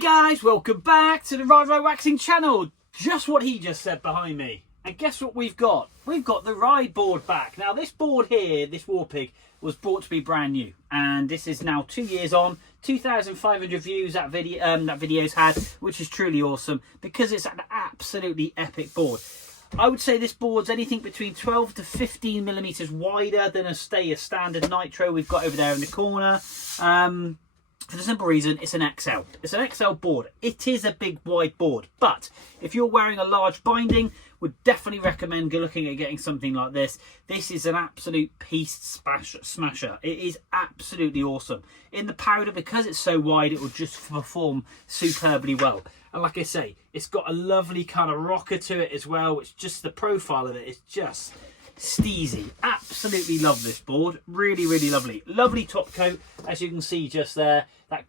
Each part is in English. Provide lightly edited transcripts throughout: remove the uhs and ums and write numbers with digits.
guys, welcome back to the Ride Waxing channel. Just what he just said behind me. And guess what we've got? We've got the ride board back. Now this board here, this WARPIG, was brought to be brand new. And this is now 2 years on. 2,500 views that video's had, which is truly awesome because it's an absolutely epic board. I would say this board's anything between 12 to 15 millimeters wider than a standard nitro we've got over there in the corner. For the simple reason, it's an XL. It's an XL board. It is a big, wide board. But if you're wearing a large binding, would definitely recommend looking at getting something like this. This is an absolute piece smasher. It is absolutely awesome. In the powder, because it's so wide, it will just perform superbly well. And like I say, it's got a lovely kind of rocker to it as well, which just the profile of it is just steezy. Absolutely love this board. Really, really lovely. Lovely top coat, as you can see just there. That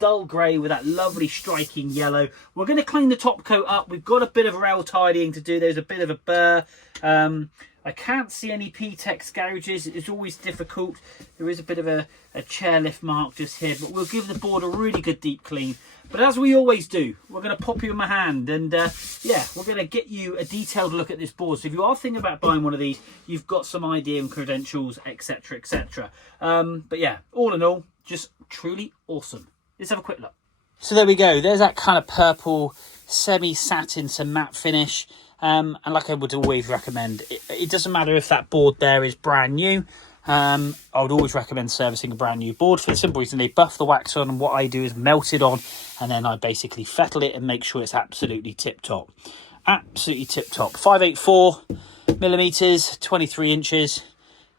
dull grey with that lovely striking yellow. We're going to clean the top coat up. We've got a bit of rail tidying to do. There's a bit of a burr. I can't see any P-Tex gouges. It's always difficult. There is a bit of a chairlift mark just here, but we'll give the board a really good deep clean. But as we always do, we're going to pop you in my hand and yeah, we're going to get you a detailed look at this board. So if you are thinking about buying one of these, you've got some idea and credentials, etc, etc. But yeah, all in all, just truly awesome. Let's have a quick look. So there we go. There's that kind of purple semi-satin to matte finish. And like I would always recommend, it doesn't matter if that board there is brand new. I would always recommend servicing a brand new board for the simple reason they buff the wax on, and what I do is melt it on and then I basically fettle it and make sure it's absolutely tip top. Absolutely tip top. 584 millimeters, 23 inches.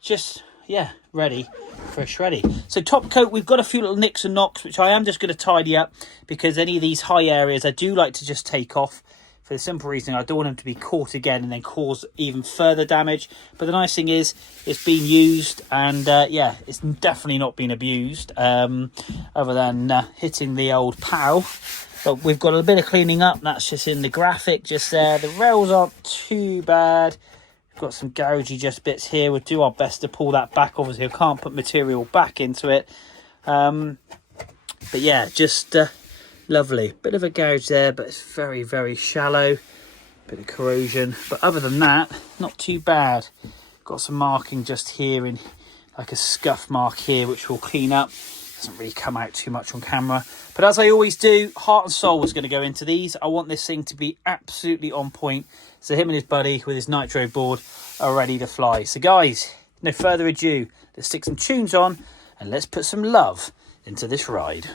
Just, yeah, ready for a shreddy. So top coat, we've got a few little nicks and knocks, which I am just going to tidy up because any of these high areas I do like to just take off. For the simple reason, I don't want them to be caught again and then cause even further damage. But the nice thing is, it's been used and yeah, it's definitely not been abused other than hitting the old POW. But we've got a bit of cleaning up. That's just in the graphic just there. The rails aren't too bad. We've got some gougey just bits here. We'll do our best to pull that back. Obviously, I can't put material back into it. But yeah, just... lovely. Bit of a gouge there, but it's very, very shallow. Bit of corrosion. But other than that, not too bad. Got some marking just here in like a scuff mark here, which we'll clean up. Doesn't really come out too much on camera. But as I always do, heart and soul is going to go into these. I want this thing to be absolutely on point. So him and his buddy with his nitro board are ready to fly. So guys, no further ado, let's stick some tunes on and let's put some love into this ride.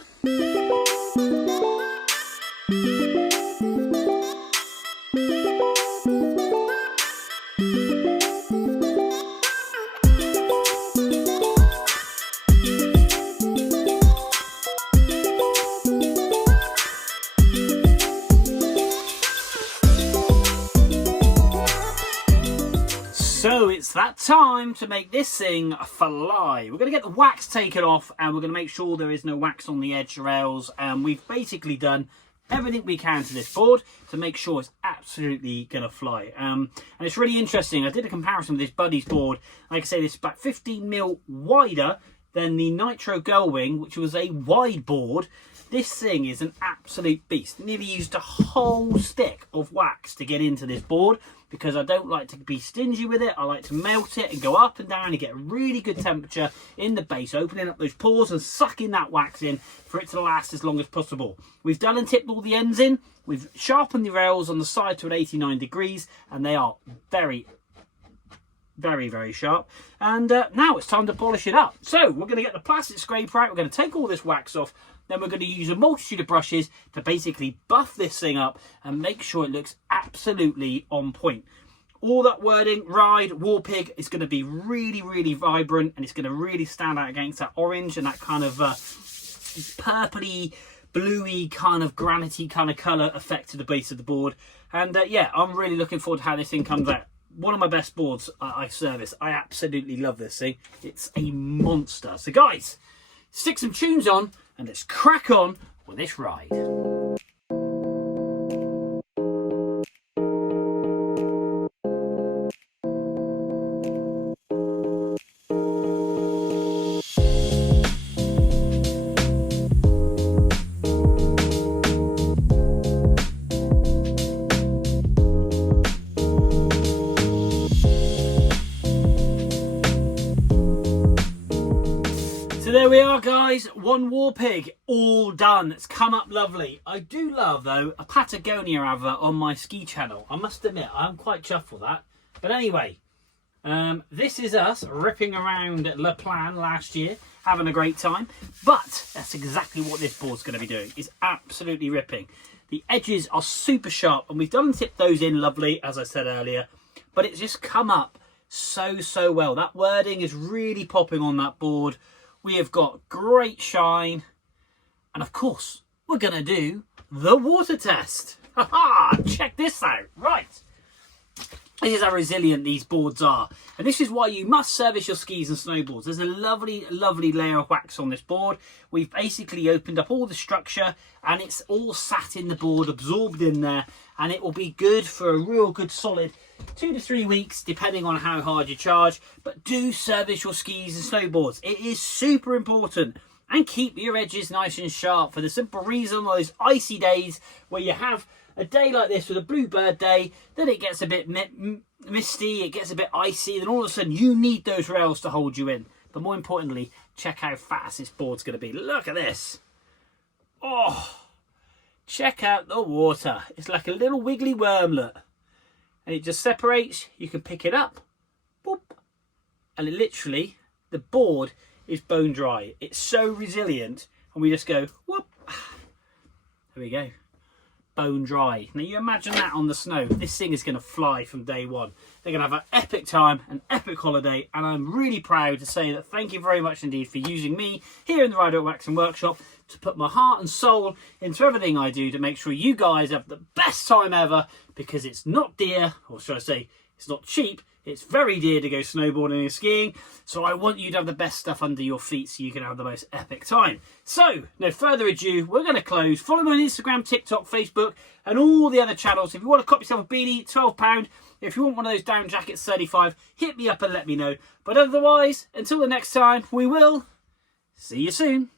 So it's that time to make this thing fly. We're going to get the wax taken off and we're going to make sure there is no wax on the edge rails. And we've basically done everything we can to this board to make sure it's absolutely going to fly. And it's really interesting. I did a comparison with this buddy's board. Like I say, this is about 15 mil wider than the Nitro Gullwing, which was a wide board. This thing is an absolute beast. Nearly used a whole stick of wax to get into this board because I don't like to be stingy with it. I like to melt it and go up and down and get a really good temperature in the base, opening up those pores and sucking that wax in for it to last as long as possible. We've done and tipped all the ends in. We've sharpened the rails on the side to an 89 degrees and they are very, very sharp. And now it's time to polish it up. So we're going to get the plastic scraper out. We're going to take all this wax off. Then we're going to use a multitude of brushes to basically buff this thing up and make sure it looks absolutely on point. All that wording, Ride, WARPIG, is going to be really, really vibrant and it's going to really stand out against that orange and that kind of purpley, bluey, kind of granity kind of colour effect to the base of the board. And yeah, I'm really looking forward to how this thing comes out. One of my best boards I service. I absolutely love this thing. It's a monster. So guys, stick some tunes on and let's crack on with this ride. guys, one WARPIG all done. It's come up lovely. I do love, though, a Patagonia advert on my ski channel. I must admit, I'm quite chuffed with that. But anyway, this is us ripping around La Plan last year, having a great time. But that's exactly what this board's going to be doing. It's absolutely ripping. The edges are super sharp, and we've done tip those in lovely, as I said earlier. But it's just come up so well. That wording is really popping on that board. We have got great shine, and of course we're gonna do the water test. Haha, check this out. Right, this is how resilient these boards are, and this is why you must service your skis and snowboards. There's a lovely layer of wax on this board. We've basically opened up all the structure, and it's all sat in the board, absorbed in there, and it will be good for a real good solid 2 to 3 weeks, depending on how hard you charge. But do service your skis and snowboards. It is super important. And keep your edges nice and sharp, for the simple reason those icy days where you have a day like this with a bluebird day, then it gets a bit misty, it gets a bit icy, then all of a sudden you need those rails to hold you in. But more importantly, check how fast this board's going to be. Look at this. Oh, check out the water. It's like a little wiggly wormlet. And it just separates. You can pick it up, boop, and it literally, the board is bone dry. It's so resilient, and we just go whoop. There we go, bone dry. Now you imagine that on the snow. This thing is going to fly from day one. They're going to have an epic time, an epic holiday, and I'm really proud to say that thank you very much indeed for using me here in the Rider Waxing Workshop to put my heart and soul into everything I do to make sure you guys have the best time ever, because it's not dear, or should I say, it's not cheap. It's very dear to go snowboarding and skiing. So I want you to have the best stuff under your feet so you can have the most epic time. So, no further ado, we're going to close. Follow me on Instagram, TikTok, Facebook, and all the other channels. If you want to cop yourself a beanie, £12. If you want one of those down jackets, £35. Hit me up and let me know. But otherwise, until the next time, we will see you soon.